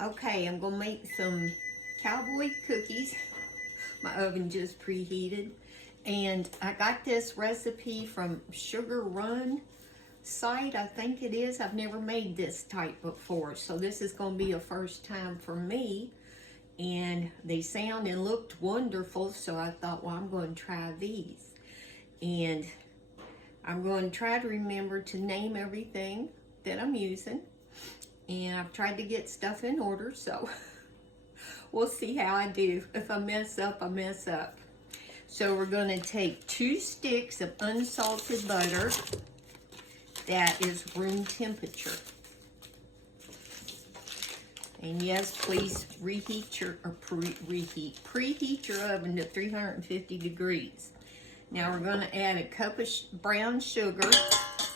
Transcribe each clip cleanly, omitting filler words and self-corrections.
Okay, I'm gonna make some Cowboy Cookies. My oven just preheated. And I got this recipe from Sugar Run site, I think it is. I've never made this type before, so this is gonna be a first time for me. And they sound and looked wonderful, so I thought, well, I'm going to try these. And I'm going to try to remember to name everything that I'm using. And I've tried to get stuff in order, so we'll see how I do. If I mess up, I mess up. So we're going to take 2 sticks of unsalted butter that is room temperature. And yes, please preheat your oven to 350 degrees. Now we're going to add a cup of brown sugar.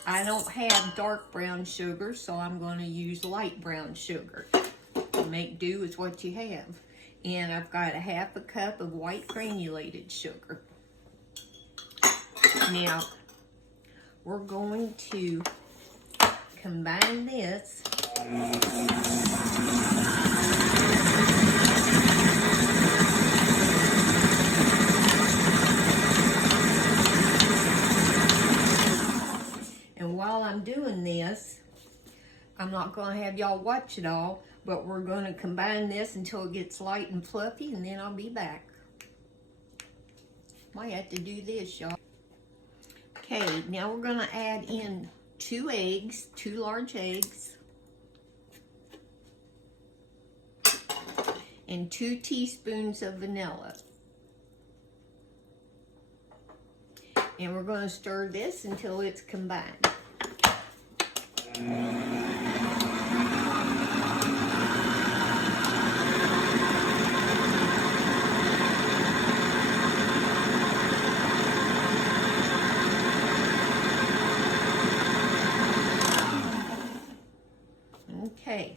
I don't have dark brown sugar, so I'm going to use light brown sugar. Make do with what you have. And I've got a half a cup of white granulated sugar. Now, we're going to combine this. And while I'm doing this, I'm not going to have y'all watch it all, but we're going to combine this until it gets light and fluffy, and then I'll be back. Might have to do this, y'all. Okay, now we're going to add in 2 eggs, 2 large eggs, and 2 teaspoons of vanilla. And we're going to stir this until it's combined. Okay,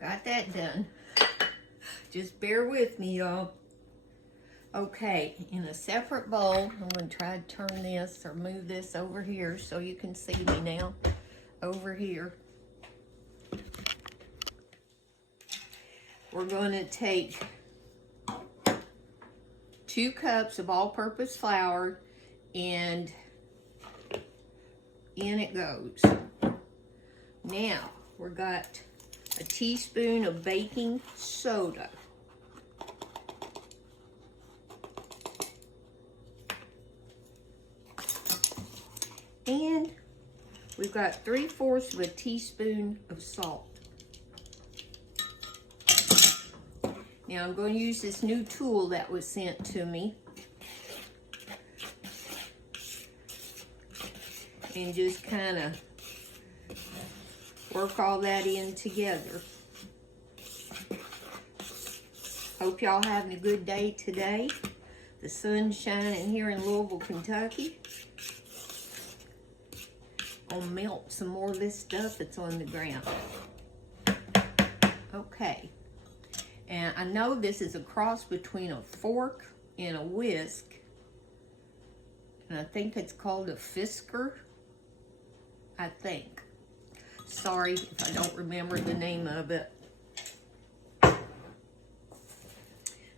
got that done. Just bear with me, y'all. Okay, in a separate bowl, I'm going to try to turn this or move this over here so you can see me now. Over here. We're going to take 2 cups of all-purpose flour, and in it goes. Now, we've got a teaspoon of baking soda. And we've got 3/4 of a teaspoon of salt. Now I'm going to use this new tool that was sent to me. And just kind of work all that in together. Hope y'all having a good day today. The sun's shining here in Louisville, Kentucky. I'll melt some more of this stuff that's on the ground. Okay. And I know this is a cross between a fork and a whisk. And I think it's called a fisker. I think. Sorry if I don't remember the name of it.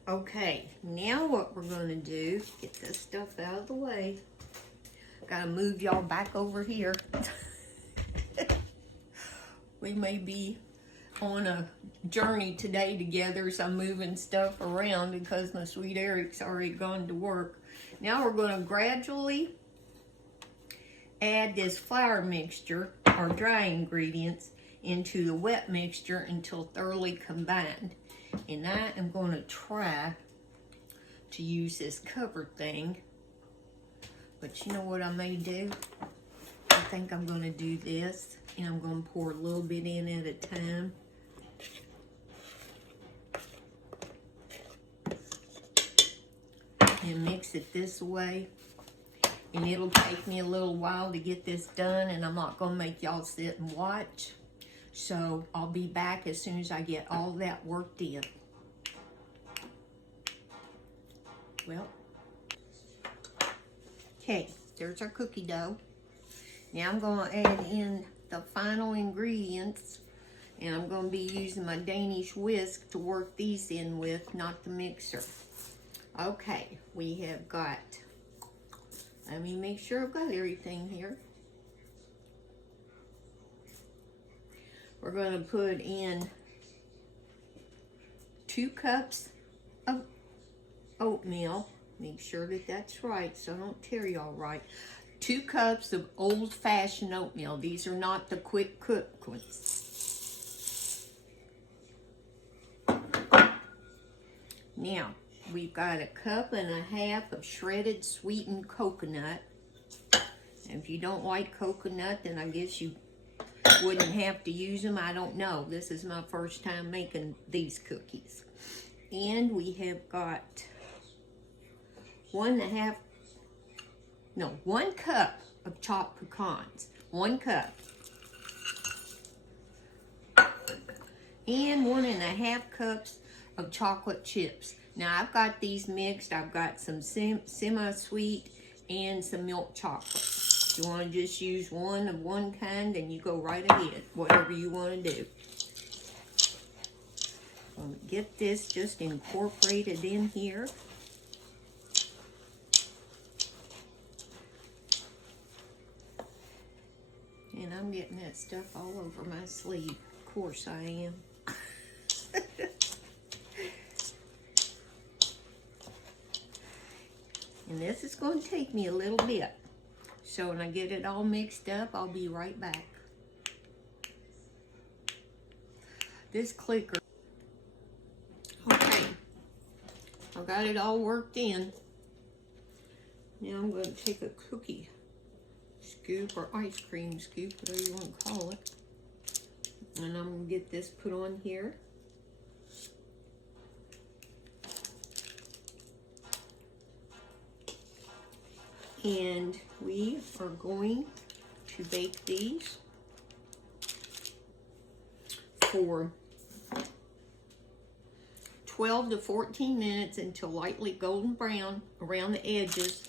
Okay, now what we're going to do, get this stuff out of the way. Gotta move y'all back over here. We may be on a journey today together, so I'm moving stuff around because my sweet Eric's already gone to work. Now we're going to gradually add this flour mixture, or dry ingredients, into the wet mixture until thoroughly combined. And I am going to try to use this cover thing. But you know what I may do? I think I'm going to do this, and I'm going to pour a little bit in at a time. And mix it this way. And it'll take me a little while to get this done, and I'm not going to make y'all sit and watch. So I'll be back as soon as I get all that worked in. Well. Okay, there's our cookie dough. Now I'm going to add in the final ingredients And I'm going to be using my Danish whisk to work these in with, not the mixer. Okay, we have got, let me make sure I've got everything here. We're going to put in 2 cups of oatmeal. Make sure that that's right so I don't tear y'all right. 2 cups of old-fashioned oatmeal. These are not the quick cook ones. Now, we've got 1.5 cups of shredded sweetened coconut. And if you don't like coconut, then I guess you wouldn't have to use them. I don't know. This is my first time making these cookies. And we have got 1 cup of chopped pecans. 1 cup. And 1.5 cups of chocolate chips. Now I've got these mixed. I've got some semi-sweet and some milk chocolate. If you want to just use one of one kind, then you go right ahead. Whatever you want to do. I'm going to get this just incorporated in here. And I'm getting that stuff all over my sleeve. Of course I am. And this is going to take me a little bit. So when I get it all mixed up, I'll be right back. This clicker. Okay. I got it all worked in. Now I'm going to take a cookie scoop or ice cream scoop, whatever you want to call it. And I'm going to get this put on here. And we are going to bake these for 12 to 14 minutes until lightly golden brown around the edges.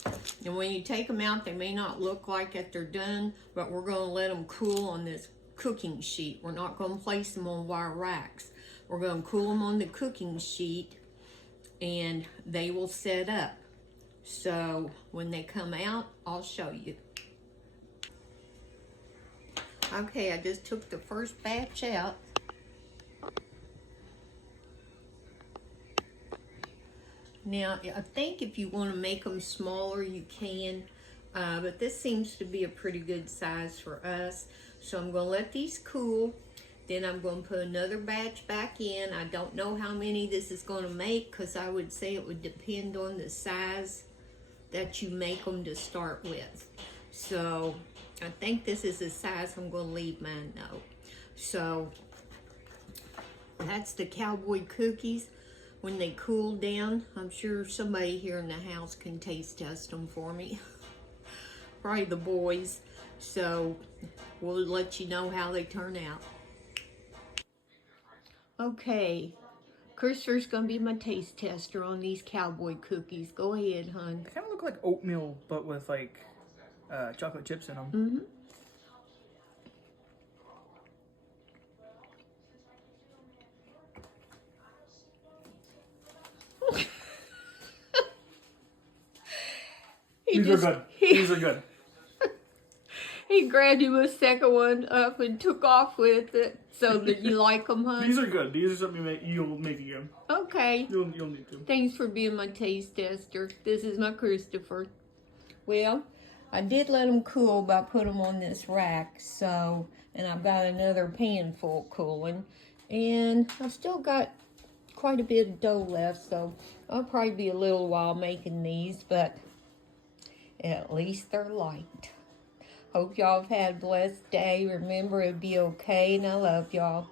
And when you take them out, they may not look like that they're done, but we're going to let them cool on this cooking sheet. We're not going to place them on wire racks. We're going to cool them on the cooking sheet and they will set up. So when they come out, I'll show you. Okay, I just took the first batch out. Now, I think if you want to make them smaller, you can. But this seems to be a pretty good size for us. So I'm going to let these cool. Then I'm going to put another batch back in. I don't know how many this is going to make because I would say it would depend on the size that you make them to start with. So I think this is the size I'm going to leave mine though. So that's the Cowboy Cookies. When they cool down, I'm sure somebody here in the house can taste test them for me. Probably the boys. So we'll let you know how they turn out. Okay, Christopher's gonna be my taste tester on these Cowboy Cookies. Go ahead, hon. They kind of look like oatmeal, but with like chocolate chips in them. Mm-hmm. These are good. These are good. He grabbed him a second one up and took off with it. So that you like them, hon? These are good. These are something you'll make again. Okay. You'll need to. Thanks for being my taste tester. This is my Christopher. Well, I did let them cool by putting them on this rack. So, and I've got another pan full cooling. And I've still got quite a bit of dough left. So I'll probably be a little while making these. But at least they're light. Hope y'all have had a blessed day. Remember, it'll be okay, and I love y'all.